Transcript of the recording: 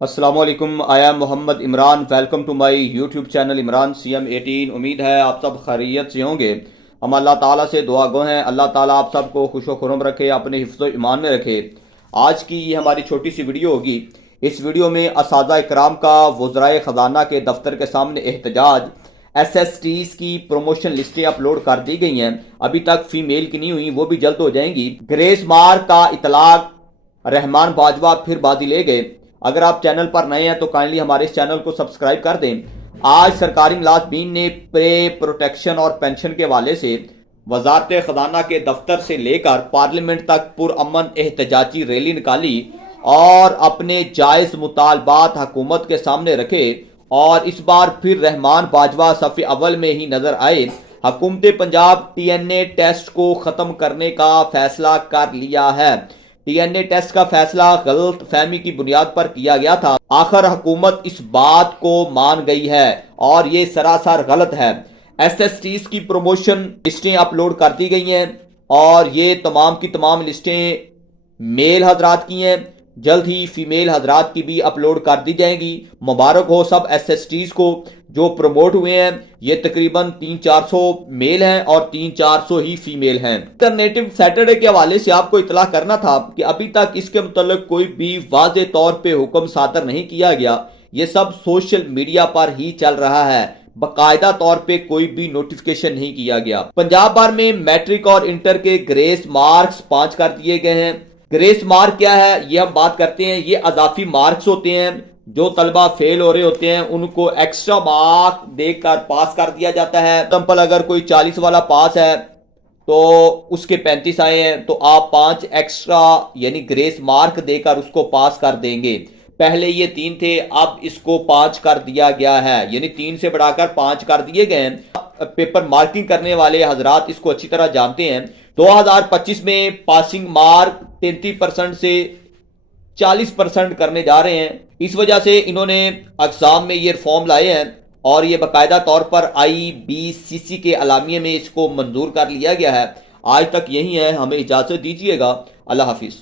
अस्सलाम वालेकुम। I am Mohammad Imran. Welcome to my YouTube channel Imran CM18। उम्मीद है आप सब खैरियत से होंगे। हम अल्लाह ताला से दुआ गो हैं, अल्लाह ताला आप सबको खुशो खुरम रखे, अपने हिफ्ज़ो ईमान में रखे। आज की ये हमारी छोटी सी वीडियो होगी। इस वीडियो में असातिज़ा इकराम का वज़राए ख़ज़ाना के दफ्तर के सामने एहतजाज। SSTs की प्रमोशन लिस्टें अपलोड कर दी गई हैं, अभी तक फीमेल की नहीं हुई, वो भी जल्द हो जाएंगी। ग्रेस मार्क का इतलाक, रहमान बाजवा फिर बाजी ले गए। अगर आप चैनल पर नए हैं तो काइंडली हमारे इस चैनल को सब्सक्राइब कर दें। आज सरकारी मुलाजमीन ने प्रे प्रोटेक्शन और पेंशन के हवाले से वजारत खजाना के दफ्तर से लेकर पार्लियामेंट तक पुरअमन एहतजाजी रैली निकाली और अपने जायज मुतालबात हुकूमत के सामने रखे। और इस बार फिर रहमान बाजवा सफ़े अव्वल में ही नजर आए। हुकूमत पंजाब TNA टेस्ट को खत्म करने का फैसला कर लिया है। TNA टेस्ट का फैसला गलत फहमी की बुनियाद पर किया गया था। आखिर हुकूमत इस बात को मान गई है और ये सरासर गलत है। SSTs की प्रमोशन लिस्टें अपलोड कर दी गई हैं और ये तमाम की तमाम लिस्टें मेल हजरात की हैं। जल्द ही फीमेल हजरात की भी अपलोड कर दी जाएंगी। मुबारक हो सब SSTs को जो प्रमोट हुए हैं। ये तकरीबन 300-400 मेल हैं और 300-400 ही फीमेल हैं। अल्टरनेटिव सैटरडे के हवाले से आपको इतला करना था कि अभी तक इसके मुतल्लिक कोई भी वाज़े तौर पे हुक्म सादर नहीं किया गया। ये सब सोशल मीडिया पर ही चल रहा है, बाकायदा तौर पे कोई भी नोटिफिकेशन नहीं किया गया। पंजाब भर में मैट्रिक और इंटर के ग्रेस मार्क्स 5 कर दिए गए हैं। ग्रेस मार्क क्या है ये हम बात करते हैं। ये अजाफी मार्क्स होते हैं। जो तलबा फेल हो रहे होते हैं उनको एक्स्ट्रा मार्क देकर पास कर दिया जाता है। एग्जाम्पल अगर कोई 40 वाला पास है तो उसके 35 आए हैं तो आप 5 एक्स्ट्रा यानी ग्रेस मार्क देकर उसको पास कर देंगे। पहले ये 3 थे, अब इसको 5 कर दिया गया है, यानी 3 से बढ़ाकर 5 कर दिए गए हैं। पेपर मार्किंग करने वाले हजरात इसको अच्छी तरह जानते हैं। 2025 में पासिंग मार्क 33% से 40% करने जा रहे हैं। इस वजह से इन्होंने एग्जाम में ये रिफॉर्म लाए हैं और ये बाकायदा तौर पर IBCC के अलामिये में इसको मंजूर कर लिया गया है। आज तक यही है। हमें इजाजत दीजिएगा। अल्लाह हाफिज।